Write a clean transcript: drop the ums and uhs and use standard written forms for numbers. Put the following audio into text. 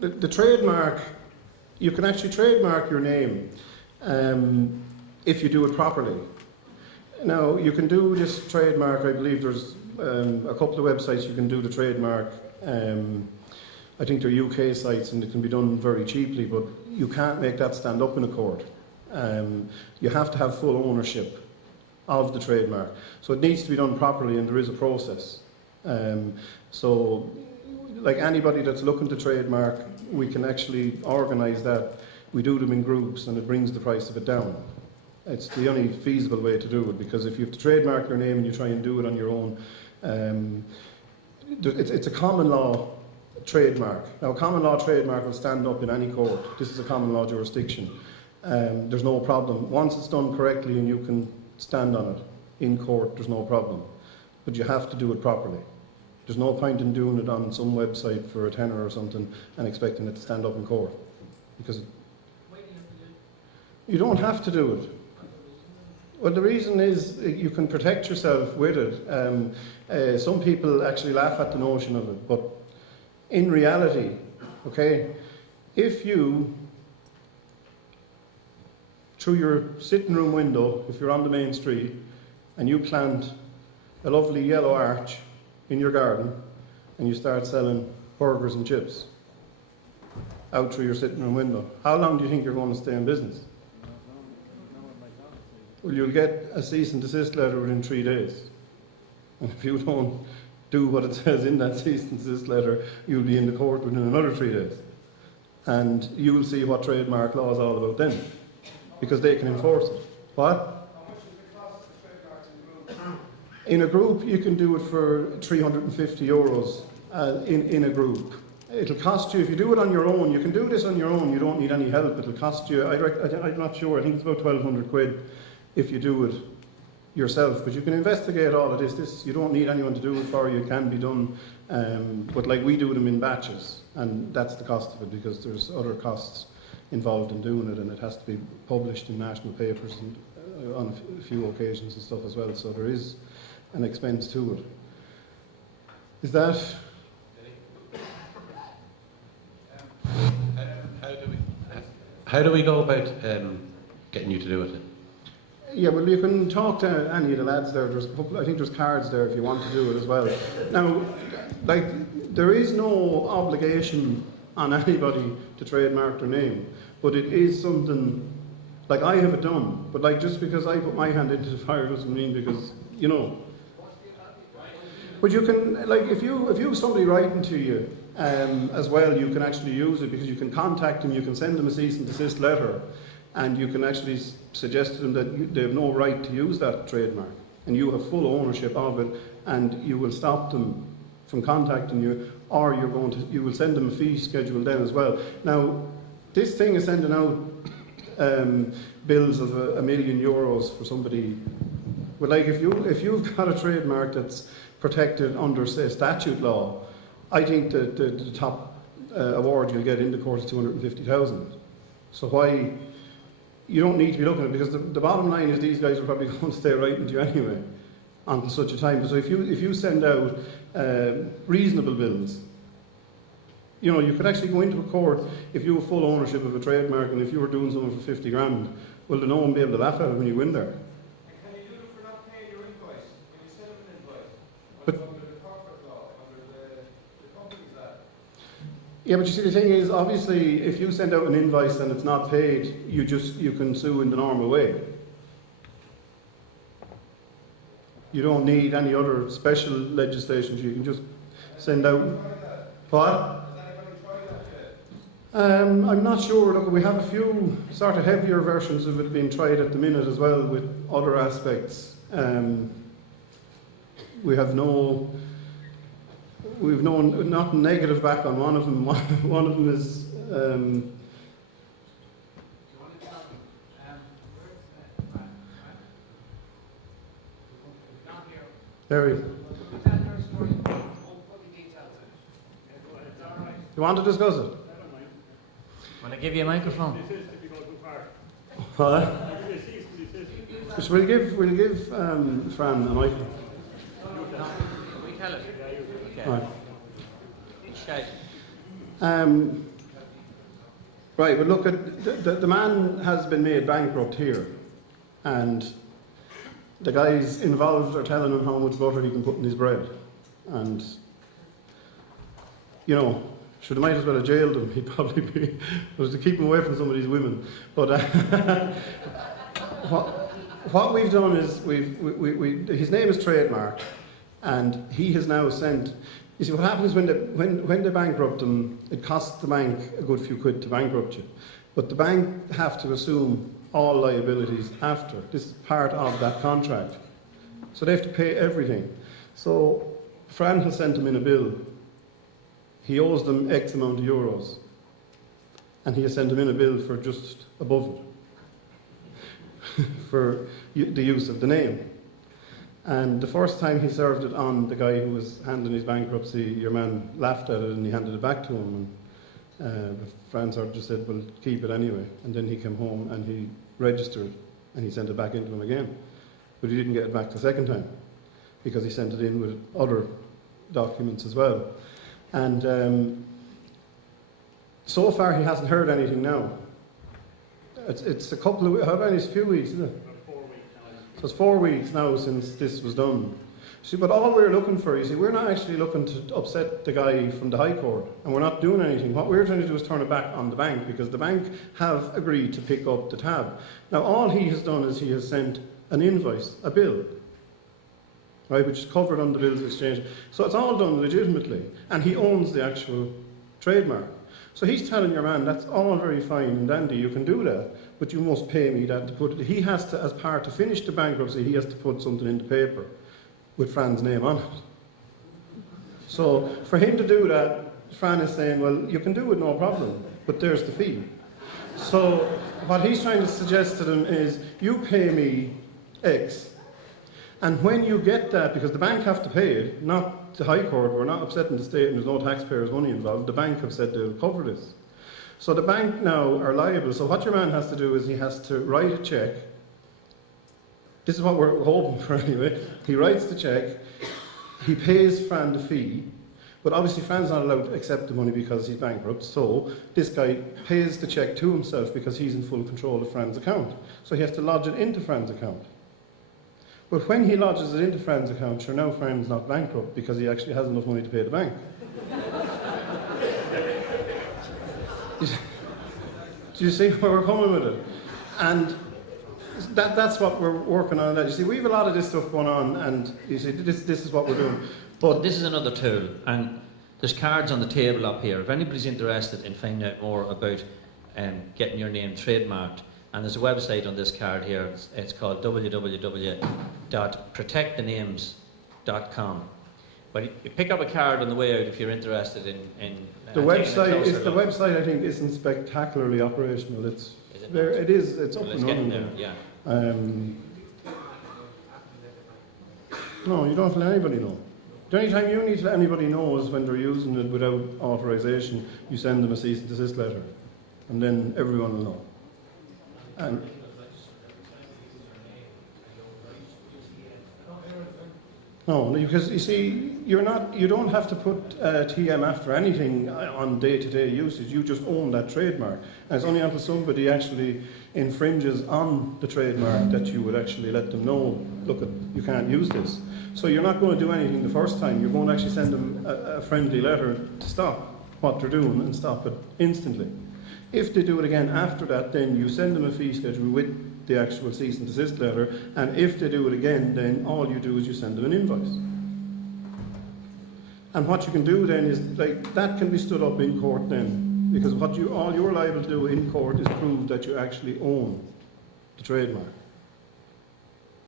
the trademark, you can actually trademark your name if you do it properly. Now, you can do this trademark, I believe there's a couple of websites you can do the trademark. I think they're UK sites and it can be done very cheaply, but you can't make that stand up in a court. You have to have full ownership of the trademark. So it needs to be done properly and there is a process. So, like anybody that's looking to trademark, we can actually organise that. We do them in groups and it brings the price of it down. It's the only feasible way to do it, because if you have to trademark your name and you try and do it on your own, it's a common law trademark. Now, a common law trademark will stand up in any court. This is a common law jurisdiction. There's no problem. Once it's done correctly and you can stand on it in court, there's no problem. But you have to do it properly. There's no point in doing it on some website for a tenner or something and expecting it to stand up in court. Because you don't have to do it. Well, the reason is you can protect yourself with it. Some people actually laugh at the notion of it, but in reality, okay, if you, through your sitting room window, if you're on the main street, and you plant a lovely yellow arch in your garden, and you start selling burgers and chips out through your sitting room window, how long do you think you're going to stay in business? Well, you'll get a cease and desist letter within 3 days. And if you don't do what it says in that cease and desist letter, you'll be in the court within another 3 days. And you will see what trademark law is all about then, because they can enforce it. What? How much does it cost to trademark in a group? You can do it for €350 in a group. It'll cost you, if you do it on your own, you can do this on your own, you don't need any help. It'll cost you, I'm not sure, I think it's about 1,200 quid if you do it yourself. But you can investigate all of this. You don't need anyone to do it for you, it can be done. But like, we do them in batches, and that's the cost of it, because there's other costs involved in doing it, and it has to be published in national papers and on a few occasions and stuff as well. So there is an expense to it. Is that... How do we go about getting you to do it? Yeah, well, you can talk to any of the lads there. There's a couple, I think there's cards there if you want to do it as well. Now, like, there is no obligation on anybody to trademark their name, but it is something, like, I have it done, but like, just because I put my hand into the fire doesn't mean, because, you know. But you can, like, if you have somebody writing to you as well, you can actually use it, because you can contact them, you can send them a cease and desist letter, and you can actually suggest to them that they have no right to use that trademark, and you have full ownership of it, and you will stop them from contacting you, or you will send them a fee schedule then as well. Now, this thing is sending out bills of €1 million for somebody. But like, if you've got a trademark that's protected under, say, statute law, I think that the top award you'll get in the court is 250,000. So why? You don't need to be looking at it, because the bottom line is these guys are probably going to stay writing to you anyway until such a time. So if you send out reasonable bills, you know, you could actually go into a court if you have full ownership of a trademark, and if you were doing something for 50 grand, well, then no one will be able to laugh at it when you win there. And can you do it for not paying your invoice? When you send them an invoice? But, under the corporate law, under the company's law? yeah, but you see, the thing is, obviously, if you send out an invoice and it's not paid, you can sue in the normal way. You don't need any other special legislation. You can just send out. What? I'm not sure. Look, we have a few sort of heavier versions of it being tried at the minute as well, with other aspects. We've nothing negative back on one of them. One of them is. There he is. You want to discuss it? Want to give you a microphone? What? We'll give Fran a microphone. We tell it. Okay. Right. Shy. Right, but look, the man has been made bankrupt here, and the guys involved are telling him how much butter he can put in his bread. And, you know, should have might as well have jailed him. He'd probably be, was to keep him away from some of these women. But what we've done is, his name is Trademark, and he has now sent. You see, what happens when they bankrupt him, it costs the bank a good few quid to bankrupt you. But the bank have to assume all liabilities after. This is part of that contract. So they have to pay everything. So Fran has sent him in a bill. He owes them X amount of euros. And he has sent him in a bill for just above it. For the use of the name. And the first time he served it on the guy who was handling his bankruptcy, your man laughed at it and he handed it back to him. And Fran sort of just said, well, keep it anyway. And then he came home and he registered and he sent it back into him again. But he didn't get it back the second time because he sent it in with other documents as well. And so far he hasn't heard anything now. It's a couple of, how many? It's a few weeks, isn't it? So it's 4 weeks now since this was done. See, but all we're looking for, you see, we're not actually looking to upset the guy from the High Court, and we're not doing anything. What we're trying to do is turn it back on the bank, because the bank have agreed to pick up the tab. Now, all he has done is he has sent an invoice, a bill, right, which is covered on the bills of exchange. So it's all done legitimately, and he owns the actual trademark. So he's telling your man, that's all very fine and dandy, you can do that, but you must pay me that to put it. He has to, as part to finish the bankruptcy, he has to put something in the paper with Fran's name on it. So for him to do that, Fran is saying, well, you can do it, no problem, but there's the fee. So what he's trying to suggest to them is, you pay me X, and when you get that, because the bank have to pay it, not the High Court, we're not upsetting the state and there's no taxpayers' money involved, the bank have said they'll cover this. So the bank now are liable. So what your man has to do is he has to write a cheque. This is what we're hoping for anyway. He writes the cheque, he pays Fran the fee, but obviously Fran's not allowed to accept the money because he's bankrupt, so this guy pays the cheque to himself because he's in full control of Fran's account. So he has to lodge it into Fran's account. But when he lodges it into Fran's account, sure, now Fran's not bankrupt because he actually has enough money to pay the bank. Do you see where we're coming with it? And that's what we're working on. You see, we have a lot of this stuff going on, and you see, this is what we're doing. But this is another tool, and there's cards on the table up here. If anybody's interested in finding out more about getting your name trademarked, and there's a website on this card here. It's called www.protectthenames.com. But you pick up a card on the way out if you're interested in the website is the website. I think isn't spectacularly operational. It's there. It is. It's up and running. There, yeah. No, you don't let anybody know. The only time you need to let anybody know is when they're using it without authorization. You send them a cease and desist letter, and then everyone will know. And no, because you see, you don't have to put TM after anything on day-to-day usage. You just own that trademark, and it's only until somebody actually infringes on the trademark that you would actually let them know, look, you can't use this. So you're not going to do anything the first time. You're going to actually send them a friendly letter to stop what they're doing and stop it instantly. If they do it again after that, then you send them a fee schedule with the actual cease and desist letter, and if they do it again, then all you do is you send them an invoice. And what you can do then is, like, that can be stood up in court then, because all you're liable to do in court is prove that you actually own the trademark.